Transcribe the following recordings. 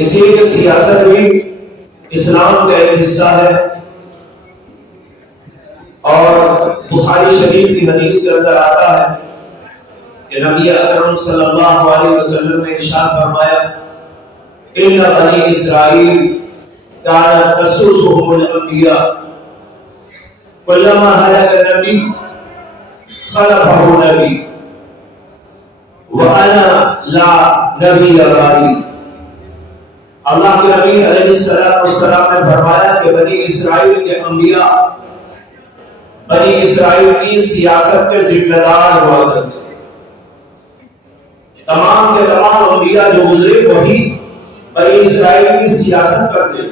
اسی لیے سیاست بھی اسلام کا ایک حصہ ہے، اور بخاری شریف کی حدیث کے اندر آتا ہے کہ نبی اکرم صلی اللہ علیہ وسلم نے ارشاد فرمایا ان بنی اسرائیل كانت تسوسهم الانبیاء كلما هلك نبی خلفه نبی وانا لا نبی بعدی۔ اللہ کے نبی علیہ السلام نے فرمایا کہ بنی اسرائیل کے انبیاء بنی اسرائیل کی سیاست کے ذمہ دار ہوا کرتے، تمام کے تمام انبیاء جو گزرے وہی بنی اسرائیل کی سیاست کرتے۔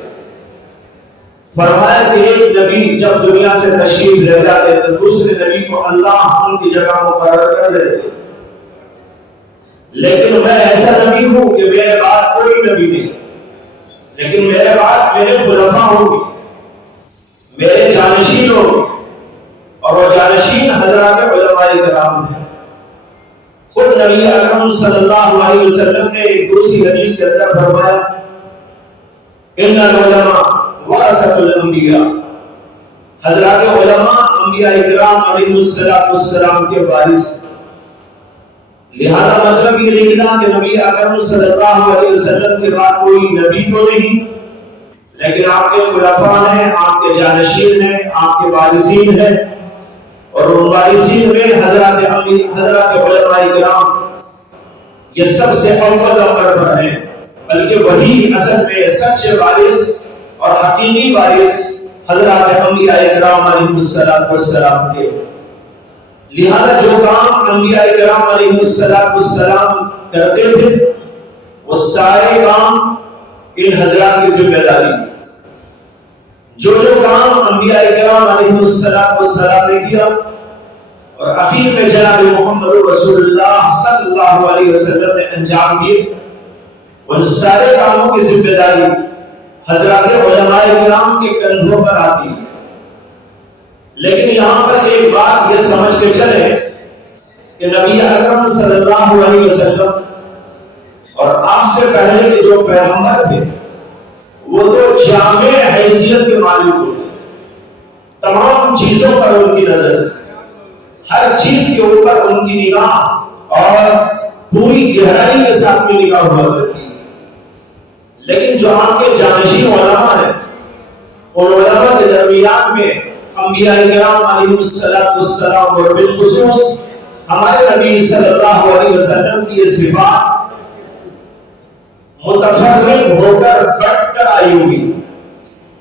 فرمایا کہ ایک نبی جب دنیا سے تشریف لے جاتے تو دوسرے نبی کو اللہ ان کی جگہ مقرر کر دیتے، لیکن میں ایسا نبی ہوں کہ میرے بعد کوئی نبی نہیں، لیکن میرے بعد میرے خلفاء ہوں گے، میرے جانشین ہوں گے، اور وہ جانشین حضرات علماء کرام ہیں۔ خود نبی اکرم صلی اللہ علیہ وسلم نے ایک دوسری حدیث کے اندر فرمایا ان العلماء ورثۃ الانبیاء، حضرات علماء انبیاء کرام علیہ السلام کے وارث۔ لہذا مطلب یہ نکلا کہ نبی اکرم صلی اللہ علیہ وسلم کے بعد کوئی نبی تو نہیں، لیکن آپ کے خلفاء ہیں، آپ کے جانشین ہیں، آپ کے وارثین ہیں، اور ان وارثین میں حضرات علماء کرام یہ سب سے اول نمبر پر ہیں، بلکہ وہی اصل میں سچے وارث اور حقیقی وارث حضرات انبیاء کرام علیہ السلام کے۔ لہذا جو کام انبیاء کرام علیہ السلام کرتے تھے وہ سارے کام ان حضرات کی ذمہ داری، جو کام انبیاء کرام علیہ السلام نے کیا اور اخیر میں جناب محمد رسول اللہ صلی اللہ علیہ وسلم نے انجام دیے، ان سارے کاموں کی ذمہ داری حضرات علماء کرام کے کندھوں پر آتی ہے۔ لیکن یہاں پر ایک بات یہ سمجھ کے چلے کہ نبی اکرم صلی اللہ علیہ وسلم اور آپ سے پہلے کے جو پیغمبر تھے وہ تو جامع حیثیت کے مالک ہوتے، تمام چیزوں پر ان کی نظر، ہر چیز کے اوپر ان کی نگاہ اور پوری گہرائی کے ساتھ میں نگاہ ہوا کرتی ہے۔ لیکن جو آپ کے جانشین علماء ہیں اور علماء کے درمیان میں انبیاء کرام علیہ السلام اور بالخصوص ہمارے نبی صلی اللہ علیہ وسلم کی یہ صفات متفرق ہو کر بٹ کر آئی ہوئی،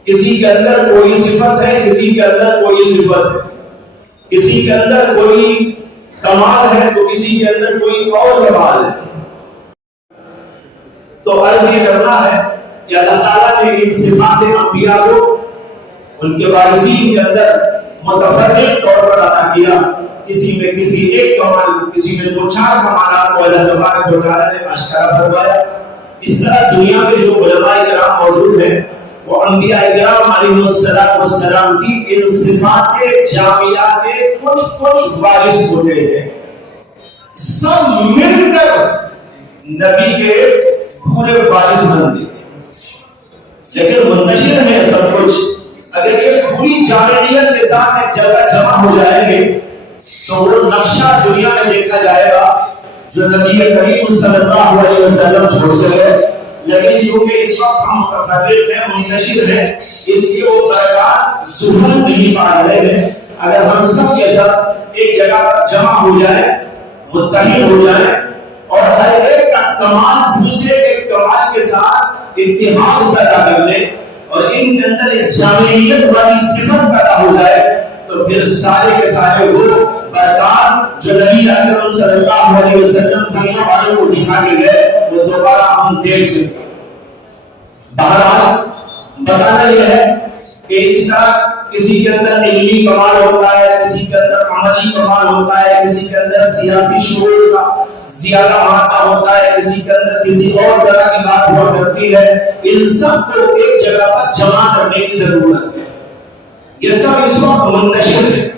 کسی کے اندر کوئی صفت ہے، کسی کے اندر کوئی صفت ہے، کسی کے اندر کوئی کمال ہے تو کسی کے اندر کوئی اور کمال ہے۔ تو عرض یہ کرنا ہے کہ اللہ تعالیٰ نے ان صفات انبیاء کو ان کے وارثین کے اندر متفرق طور پر عطا کیا، کسی میں کسی ایک کمال، کسی میں دو چار کمالات کو اللہ تبارک و تعالیٰ نے آشکارا فرمایا۔ اس طرح دنیا میں جو علماء کرام موجود ہیں وہ انبیاء کرام علیہ السلام کی ان صفات جامعہ کے کچھ وارث ہوتے ہیں، سب مل کر نبی کے پورے وارث بنتے ہیں، لیکن منتشر ہے سب کچھ۔ اگر یہ پوری جامعیت کے ساتھ ایک جگہ جمع ہو جائیں گے تو وہ نقشہ دنیا میں دیکھا جائے گا جو نبی کریم صلی اللہ علیہ وسلم چھوڑتے گئے، لیکن چونکہ اس وقت ہم متفرق ہیں، منتشر ہیں، اس لیے وہ برکات ظہور نہیں پا رہے ہیں۔ اگر ہم سب کے ساتھ ایک جگہ پر جمع ہو جائیں، متحد ہو جائیں اور ہر ایک کا کمال دوسرے کے کمال کے ساتھ اتحاد پیدا کر لیں اور ان کے اندر ایک جامعیت والی صفت پیدا ہو جائے تو پھر سارے کے سارے وہ برکات جو نبی اکرم صلی اللہ علیہ وسلم دنیا والوں کو دکھا کے گئے وہ دوبارہ ہم دیکھ سکتے۔ بہرحال بتانا یہ ہے کہ اس طرح کسی کے اندر علمی کمال ہوتا ہے، کسی کے اندر عملی کمال ہوتا ہے، کسی کے اندر سیاسی شعور کا زیادہ مادہ ہوتا ہے، کسی کے اندر کسی اور طرح کی بات ہوا کرتی ہے۔ ان سب کو ایک جگہ پر جمع کرنے کی ضرورت ہے۔ یہ سب اس وقت منتشر ہے۔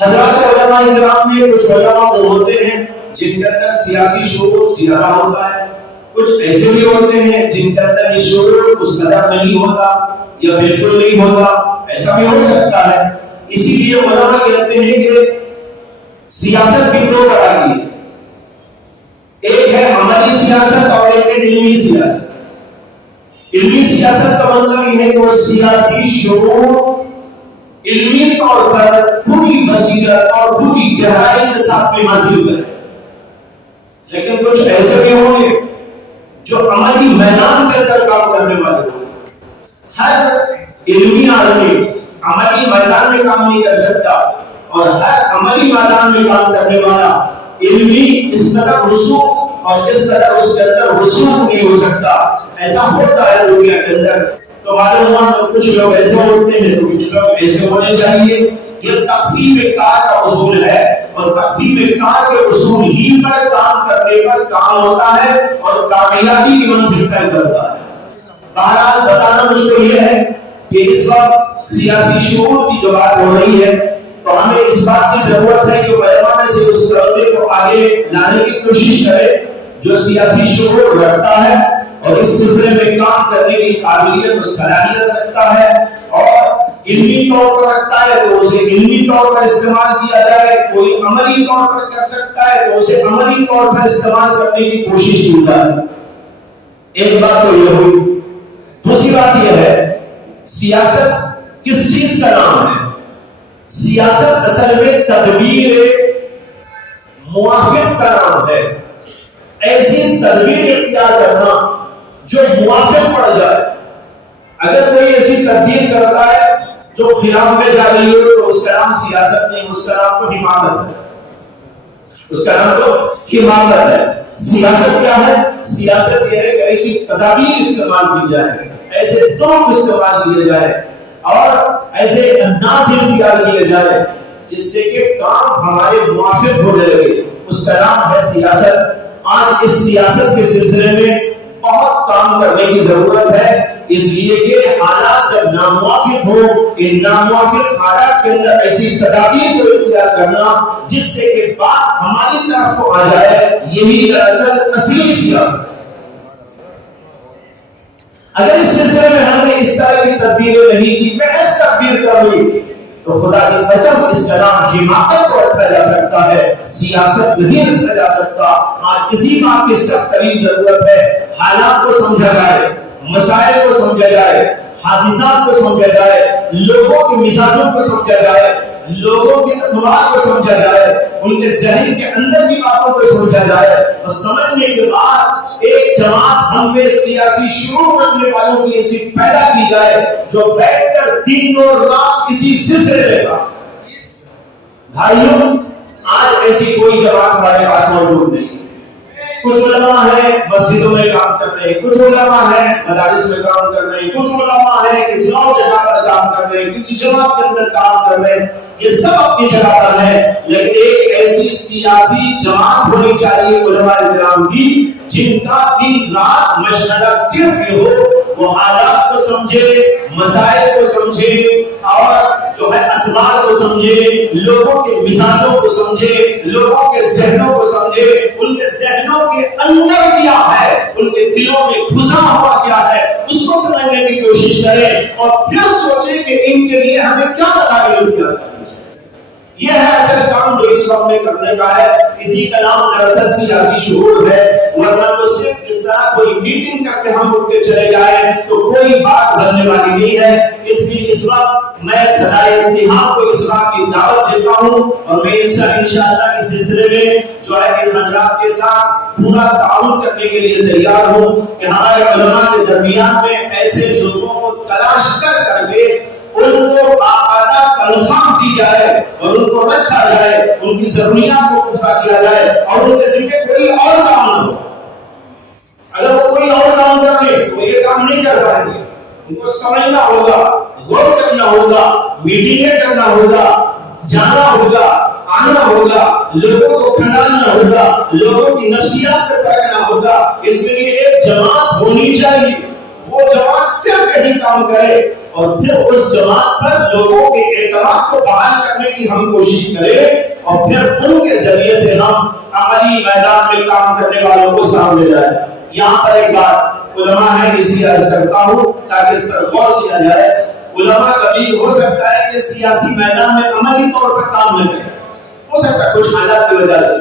حضرات علماء کرام میں کچھ علماء وہ ہوتے ہیں جن کے اندر سیاسی شعور زیادہ ہوتا ہے، کچھ ایسے بھی ہوتے ہیں جن کے اندر یہ شعور اس قدر نہیں ہوتا یا بالکل نہیں ہوتا، ایسا بھی ہو سکتا ہے۔ اسی لیے علماء کہتے ہیں کہ سیاست کی دو طرح کی ہے، ایک ہے عملی سیاست اور ایک ہے علمی سیاست۔ علمی سیاست کا مطلب یہ ہے کہ وہ سیاسی شعور علمی طور پر پوری بصیرت اور پوری گہرائی کے ساتھ میں حاصل کرے۔ لیکن کچھ ایسے بھی ہوں گے جو عملی میدان کے اندر کام کرنے والے ہوں گے۔ ہر علمی آدمی عملی میدان میں کام نہیں کر سکتا، اور ہر عملی میدان میں کام کرنے والا علمی اس قدر رسوخ اور اس قدر اس کے اندر رسوخ نہیں ہو سکتا۔ ایسا ہوتا ہے دنیا کے اندر، تو معلوم ہوا تو کچھ لوگ ایسے ہوتے ہیں تو کچھ لوگ ایسے ہونے چاہیے۔ یہ تقسیم کار کا اصول ہے، اور تقسیم کار کے اصول ہی پر کام کرنے پر کام ہوتا ہے اور کامیابی کی منزل طے کرتا ہے۔ بہرحال بتانا مجھ کو یہ ہے کہ اس وقت سیاسی شعور کی جو بات ہو رہی ہے، تو ہمیں اس بات کی ضرورت ہے کہ علماء میں سے اس طبقے کو آگے لانے کی کوشش کرے جو سیاسی شعور رکھتا ہے اور اس سلسلے میں کام کرنے کی قابلیت اور صلاحیت رکھتا ہے، اور علمی طور پر رکھتا ہے تو اسے علمی طور پر استعمال کیا جائے، کوئی عملی طور پر کر سکتا ہے تو اسے عملی طور پر استعمال کرنے کی کوشش کی جائے۔ ایک بات تو یہ ہوئی۔ دوسری بات یہ ہے، سیاست کس چیز کا نام ہے؟ سیاست اصل میں تدبیر موافق کا نام ہے۔ ایسی تدبیر اختیار کرنا جو موافق پڑ جائے۔ اگر کوئی ایسی تدبیر کرتا ہے جو خلاف میں جا رہی ہو تو اس کا نام سیاست نہیں، اس کا نام تو حماقت ہے، اس کا نام تو حماقت ہے۔ سیاست کیا ہے؟ سیاست یہ ہے کہ ایسی تدابیر استعمال کی جائے، ایسے طرق استعمال کیے جائے اور ایسے انداز اختیار کیے جائے جس سے کہ کام ہمارے موافق ہونے لگے، اس کا نام ہے سیاست۔ آج اس سیاست کے سلسلے میں بہت کام کرنے کی ضرورت ہے، اس لیے کہ حالات جب ناموافق ہو، ان ناموافق حالات کے اندر ایسی تدابیر کو اختیار کرنا جس سے کہ بات ہماری طرف کو آ جائے، یہی دراصل اصلی سیاست۔ اگر اس سلسلے میں ہم نے اس طرح کی تدبیریں نہیں کی، محض تدبیر کر لی، تو خدا کی قسم اس کا نام حماقت کو رکھا جا سکتا ہے، سیاست نہیں رکھا جا سکتا۔ آج اسی بات کی سخت ترین ضرورت ہے، حالات کو سمجھا جائے، مسائل کو سمجھا جائے، حادثات کو سمجھا جائے، لوگوں کے مزاجوں کو سمجھا جائے، لوگوں کے اطوار کو سمجھا جائے، ان کے ذہن کے اندر کی باتوں کو سمجھا جائے، اور سمجھنے کے بعد ایک جماعت ہم میں سیاسی شعور رکھنے والوں کی ایسی پیدا کی جائے جو بیٹھ کر دن اور رات اسی سلسلے میں کا۔ بھائیوں، آج ایسی کوئی جماعت ہمارے پاس موجود نہیں۔ کچھ علماء ہیں مسجدوں میں کام کر رہے ہیں، کچھ علماء ہیں مدارس میں کام کر رہے ہیں، کچھ علماء ہیں کسی اور جگہ پر کام کر رہے ہیں، کسی جماعت کے اندر کام کر رہے ہیں، یہ سب اپنی جگہ پر ہے، لیکن ایک ایسی سیاسی جماعت ہونی چاہیے علماء کرام کی جن کا دن رات مشغلہ صرف یہ ہو وہ حالات کو سمجھے، مسائل کو سمجھے، اور جو ہے اطوار کو سمجھے، لوگوں کے مزاجوں کو سمجھے، لوگوں کے ذہنوں کو سمجھے، ان کے ذہنوں کے اندر کیا ہے، ان کے دلوں میں گھسا ہوا کیا ہے، اس کو سمجھنے کی کوشش کریں اور پھر سوچیں کہ ان کے لیے ہمیں کیا تدابیر اختیار کرنی چاہیے۔ یہ ہے اصل کام جو اس وقت میں کرنے کا ہے۔ اسی کا نام دراصل سیاسی شعور ہے، ورنہ تو صرف اس طرح کوئی میٹنگ کر کے ہم اٹھ کے چلے جائیں تو کوئی بات بننے والی نہیں ہے۔ اس لیے اس وقت میں صدائے اتحاد کو اس بات کی دعوت دیتا ہوں، اور میں انشاءاللہ اس سلسلے میں جو ہے ان حضرات کے ساتھ پورا تعاون کرنے کے لیے تیار ہوں کہ ہمارے علماء کے درمیان میں ایسے لوگوں کو تلاش کر کے ان کو باقاعدہ تنخواہ دی جائے اور ان کو رکھا جائے، ان کی ضروریات کو پورا کیا جائے، اور ان کے ذمہ کوئی اور کام نہ ہو۔ اگر وہ کوئی اور کام کر لیں تو یہ کام نہیں کر پائیں گے۔ ان کو سمجھنا ہوگا، غور کرنا ہوگا، میٹنگیں کرنا ہوگا، جانا ہوگا، آنا ہوگا، لوگوں کو کھنڈالنا ہوگا، لوگوں کی نفسیات پر پرکھنا ہوگا۔ اس کے لیے ایک جماعت ہونی چاہیے، وہ جماعت صرف یہی کام کرے، اور پھر اس جماعت پر لوگوں کے اعتماد کو بحال کرنے کی ہم کوشش کریں، اور پھر ان کے ذریعے سے ہم عملی میدان میں کام کرنے والوں کو سامنے لائیں۔ یہاں پر ایک بات علماء ہے اس لیے عرض کرتا ہوں تاکہ اس پر غور کیا جائے. علماء کبھی ہو سکتا ہے کہ سیاسی میدان میں عملی طور پر کام نہ کریں، ہو سکتا ہے کچھ حالات کی وجہ سے،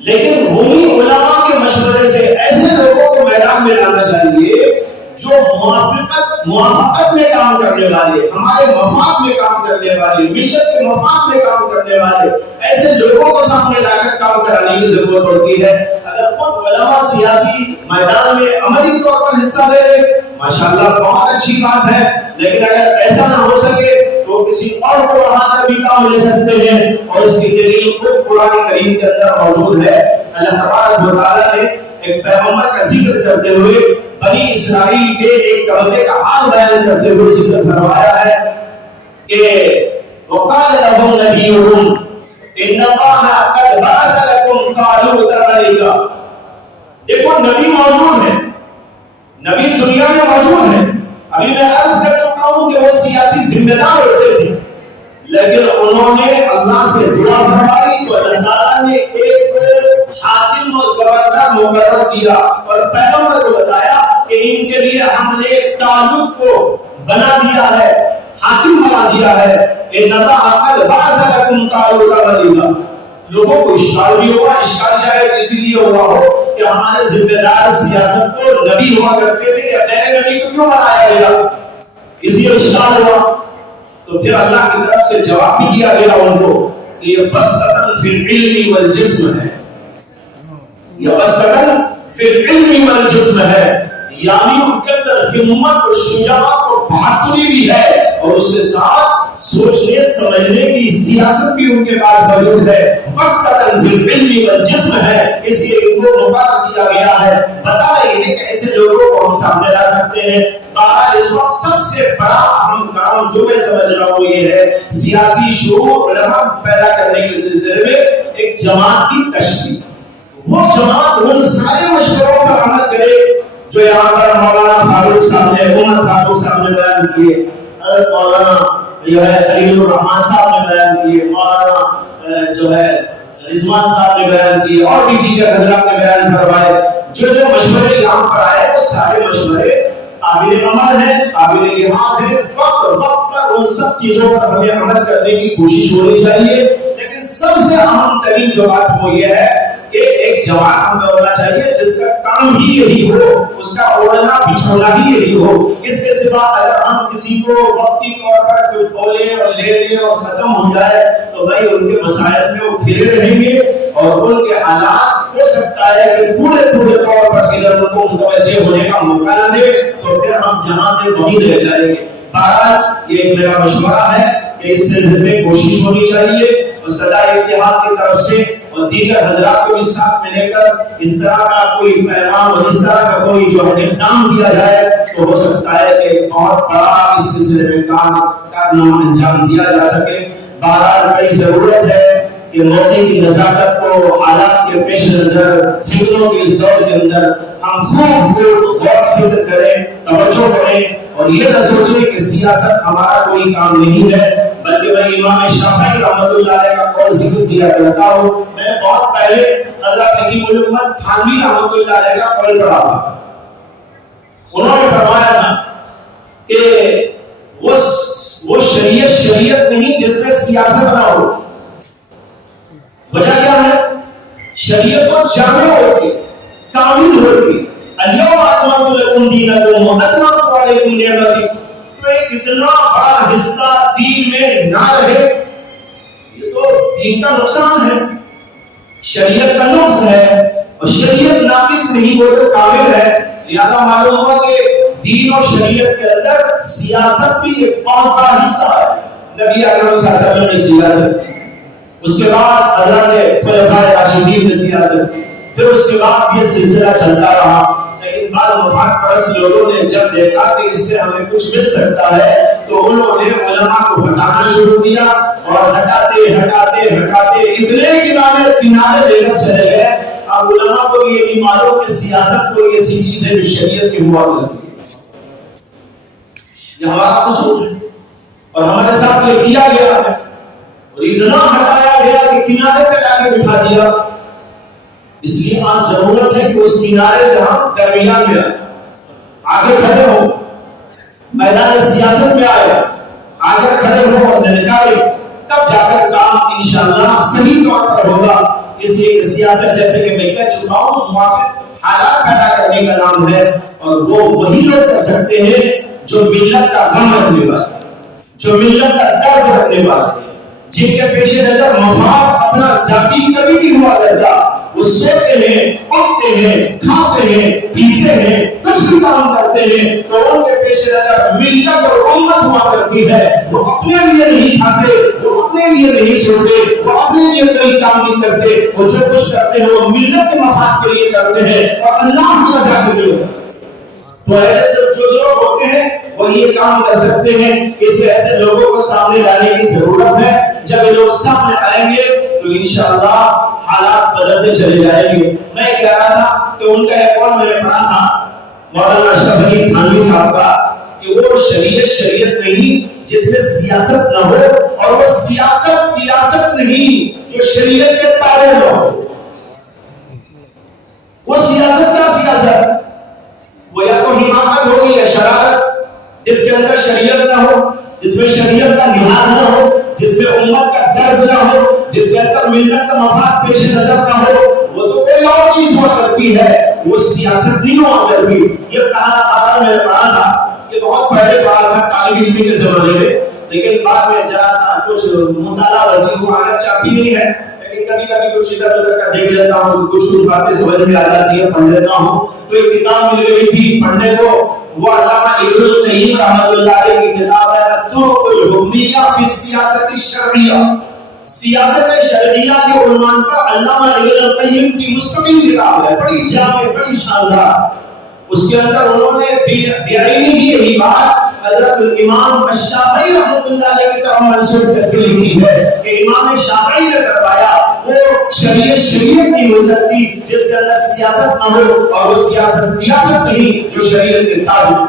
لیکن وہی علماء کے مشورے سے ایسے لوگوں کو میدان میں لانا چاہیے جو موافقت میں کام کرنے والے، ہمارے مفاد میں کام کرنے والے، ملت کے مفاد میں کام کرنے والے، ایسے لوگوں کو سامنے لا کر کام کرانے کی ضرورت ہوتی ہے. اگر خود علماء سیاسی میدان میں عملی طور پر حصہ لے لے ماشاءاللہ بہت اچھی بات ہے، لیکن اگر ایسا نہ ہو سکے تو کسی اور کو وہاں کر بھی کام لے سکتے ہیں، اور اس کی دلیل خود قرآن کریم کے اندر موجود ہے. اللہ تبارک و تعالیٰ نے ایک پیغمبر کا ذکر کرتے ہوئے بنی اسرائیل کے ایک طبقے کا حال بیان کرتے ہوئے ذکر فرمایا ہے کہ وقال لهم نبيهم ان الله قد بعث لكم طالوت ملكا. دیکھو نبی موجود ہے، نبی دنیا میں موجود ہے. ابھی میں عرض کر چکا ہوں کہ وہ سیاسی ذمہ دار ہوتے تھے، لیکن انہوں نے اللہ سے دعا فرمائی تو اللہ تعالیٰ نے ایک حاکم اور گورنر مقرر کیا اور پیغمبر کو بتایا کہ ان کے لیے ہم نے طالوت کو بنا دیا ہے، حاکم بنا دیا ہے. ان اللہ قد بعث لكم طالوت ملكا. لوگوں کو اشکال بھی ہوگا، اشکال شاید اسی لیے ہوا ہو کہ ہمارے ذمہ دار سیاست کو نبی ہوا کرتے تھے، یا غیر نبی کو کیوں بنایا گیا، اس لیے اشکال ہوا. تو پھر اللہ کی طرف سے جواب بھی دیا گیا ان کو کہ یہ بسطۃ فی العلم والجسم ہے، یہ بسطۃ فی العلم والجسم ہے، یعنی ان کے اندر ہمت اور شجاعت اور بہادری بھی ہے، اور اس کے ساتھ سوچنے سمجھنے کی سیاست بھی ان کے پاس موجود ہے. بسطۃ فی العلم والجسم ہے، اس لیے ان کو مقرر کیا گیا ہے. بتا رہے ہیں کہ ایسے لوگوں کو ہم سامنے لا سکتے ہیں. بہرحال اس وقت سب سے بڑا اہم کام جو میں سمجھ رہا ہوں یہ ہے سیاسی شعور علماء پیدا کرنے کے سلسلے میں ایک جماعت کی تشکیل. وہ جماعت ان سارے مشوروں پر عمل کرے جو یہاں پر مولانا فاروق صاحب نے، عمر فاروق صاحب نے بیان کیے، حضرت مولانا جو ہے خلیل الرحمان صاحب نے بیان کیے، مولانا جو ہے رضوان صاحب نے بیان کیے، اور بھی دیگر حضرات نے بیان کروائے. جو مشورے یہاں پر آئے وہ سارے مشورے قابل عمل ہے، قابل لحاظ ہے. وقت پر ان سب چیزوں پر ہمیں عمل کرنے کی کوشش ہونی چاہیے. لیکن سب سے اہم ترین جو بات وہ یہ ہے کہ ایک جماعت ہمیں ہونا چاہیے جس کا کام ہی یہی ہو، اس کا اوڑھنا بچھونا ہی یہی ہو. اس کے سوا اگر ہم کسی کو وقتی طور پر کوئی بولے اور لے لیں اور ختم ہو جائے تو بھائی ان کے مسائل میں وہ گھرے رہیں گے، اور ان کے حالات ہو سکتا ہے کہ پورے طور پر ادھر ان کو متوجہ ہونے کا موقع نہ دے، تو پھر ہم جہاں تھے وہیں رہ جائیں گے. بہرحال یہ میرا مشورہ ہے کہ اس سلسلے میں کوشش ہونی چاہیے، اور صدا اتحاد کی طرف سے اور دیگر حضرات کو اس ساتھ میں لے کر اس طرح کا کوئی پیغام اور اس طرح کا کوئی جو اقدام کیا جائے تو ہو سکتا ہے کہ بہت بڑا اس سلسلے میں کارنامہ انجام دیا جا سکے. بہرحال بڑی ضرورت ہے کہ موقع کی نزاکت کو حالات کے پیش نظر فکروں کے اس دور کے اندر ہم خوب غور فکر کریں، توجہ کریں، اور یہ نہ سوچیں کہ سیاست ہمارا کوئی کام نہیں ہے، بلکہ میں امام شافعی رحمۃ اللہ علیہ کا قول ذکر کیا کرتا ہوں. میں نے بہت پہلے حضرت حکیم الامت تھانوی رحمۃ اللہ علیہ کا قول پڑھا تھا. انہوں نے فرمایا تھا کہ وہ شریعت نہیں جس میں سیاست نہ ہو. وجہ کیا ہے؟ شریعت کو جامع ہوتی، کامل ہوتی. اليوم اکملت لکم دینکم واتممت علیکم نعمتی. تو ایک اتنا بڑا حصہ دین میں نہ رہے یہ تو دین کا نقصان ہے، شریعت کا نقص ہے، اور شریعت ناقص نہیں وہ تو کامل ہے. لہذا معلوم ہوا کہ دین اور شریعت کے اندر سیاست بھی ایک بہت بڑا حصہ ہے. نبی اکرم صلی اللہ علیہ وسلم نے سیاست کی، اس کے بعد حضرت خلفائے راشدین نے سیاست کی، پھر اس کے بعد یہ سلسلہ چلتا رہا. لیکن بعض مفاد پرست لوگوں نے جب دیکھا کہ اس سے ہمیں کچھ مل سکتا ہے تو انہوں نے علماء کو ہٹانا شروع کیا، اور ہٹاتے اتنے کنارے لے کر چلے گئے. اب علماء کو یہ نہیں معلوم کہ سیاست کو ایسی چیز ہے جو شریعت کی ہوا کرتی ہے. یہ ہمارا قصور ہے اور ہمارے ساتھ یہ کیا گیا ہے، اور اتنا ہٹایا گیا کہ کنارے پہ لا کے بٹھا دیا. اس لیے آج ضرورت ہے کہ اس کنارے سے ہم درمیان میں آگے کھڑے ہو، میدان سیاست میں آئے، آگے کھڑے ہو اور نکالے، تب جا کر کام انشاءاللہ صحیح طور پر ہوگا۔ اس لیے سیاست جیسے کہ میں کہہ چکا ہوں موافق حالات پیدا کرنے کا نام ہے، اور وہ وہی لوگ کر سکتے ہیں جو ملت کا غم رکھنے والے، جو ملت کا درد رکھنے والے، جن کے پیش نظر مفاد اپنا ذاتی کبھی نہیں ہوا کرتا۔ وہ سوتے ہیں، اٹھتے ہیں، کھاتے ہیں، پیتے ہیں، کچھ بھی کام کرتے ہیں تو ان کے پیش نظر ملت اور امت ہوا کرتی ہے۔ وہ اپنے لیے نہیں کھاتے، وہ اپنے لیے نہیں سوتے، وہ اپنے لیے کوئی کام نہیں کرتے، وہ جو کچھ کرتے ہیں وہ ملت کے مفاد کے لیے کرتے ہیں اور اللہ کی رضا کے لیے۔ تو ایسے جو لوگ ہوتے ہیں وہ یہ کام کر سکتے ہیں، اس لیے ایسے لوگوں کو سامنے لانے کی ضرورت ہے۔ جب یہ لوگ سامنے آئیں گے تو انشاءاللہ حالات بدلتے چلے جائیں گے۔ میں کہہ رہا تھا کہ ان کا ایک قول میں نے پڑھا تھا مولانا اشرف علی تھانوی صاحب کا کہ وہ شریعت نہیں جس میں سیاست نہ ہو، اور وہ سیاست نہیں جو شریعت کے تابع نہ ہو۔ وہ سیاست کیا سیاست؟ وہ یا تو حماقت ہوگی یا شرارت، جس کے اندر شریعت نہ ہو، جس میں شریعت کا لحاظ نہ ہو، جس میں امت کا درد نہ ہو، جس کے اندر ملت کا مفاد پیش نظر نہ ہو، وہ تو کوئی اور چیز ہوا کرتی ہے، وہ سیاست نہیں ہوا کرتی۔ یہ کہا میں نے پڑھا تھا، یہ بہت پہلے پڑھا تھا طالب علمی کے زمانے میں، لیکن بعد میں ذرا سا کچھ مطالعہ وسیع ہوا، اگرچہ ابھی نہیں ہے لیکن کبھی کبھی کچھ ادھر ادھر کا دیکھ لیتا ہوں، کچھ باتیں سمجھ میں آ جاتی ہیں، پڑھ لیتا ہوں۔ تو ایک کتاب مل گئی تھی پڑھنے کو، وہ علامہ ابن القیم رحمۃ اللہ علیہ کی کتاب ہے الطرق الحکمیہ فی السیاست الشرعیہ۔ سیاست شرعیہ کے عنوان پر علامہ ابن القیم کی مستقل کتاب ہے، بڑی جامع، بڑی شاندار۔ اس کے اندر انہوں نے بعینی ہی یہی بات حضرت الامام الشافعی رحمۃ اللہ علیہ کی طرف منسوب کر کے لکھی ہے کہ امام شافعی نے فرمایا وہ شریعت نہیں ہو سکتی جس کے اندر سیاست نہ ہو، اور وہ سیاست نہیں جو شریعت کے تابع۔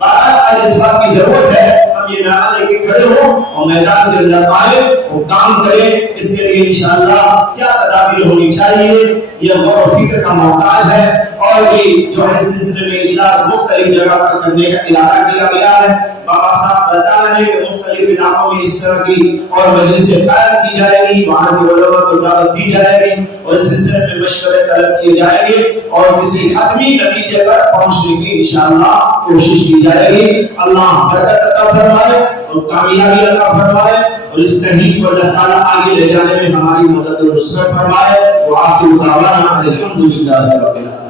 آج اس بات کی ضرورت ہے ہم یہ نعرہ لے کے کھڑے ہوں اور میدان کے اندر آئے اور کام کریں۔ اس کے لیے انشاءاللہ کیا تدابیر ہونی چاہیے یہ غور و فکر کا محتاج ہے، اور یہ جو ہے سلسلے میں اجلاس مختلف جگہ پر کرنے کا ارادہ کیا گیا ہے۔ بابا صاحب بتا رہے ہیں کہ مختلف علاقوں میں اس طرح کی اور مجلسیں قائم کی جائے گی، وہاں کے علماء کو دعوت دی جائے گی اور اس سلسلے میں مشورے طلب کیے جائیں گے اور کسی حتمی نتیجے پر پہنچنے کی انشاءاللہ کوشش کی جائے گی۔ اللہ برکت عطا فرمائے اور کامیابی عطا فرمائے، اور اس تحریک کو اللہ تعالیٰ آگے لے جانے میں ہماری مدد و نصرت فرمائے۔ وآخر دعوانا الحمدللہ رب العالمین۔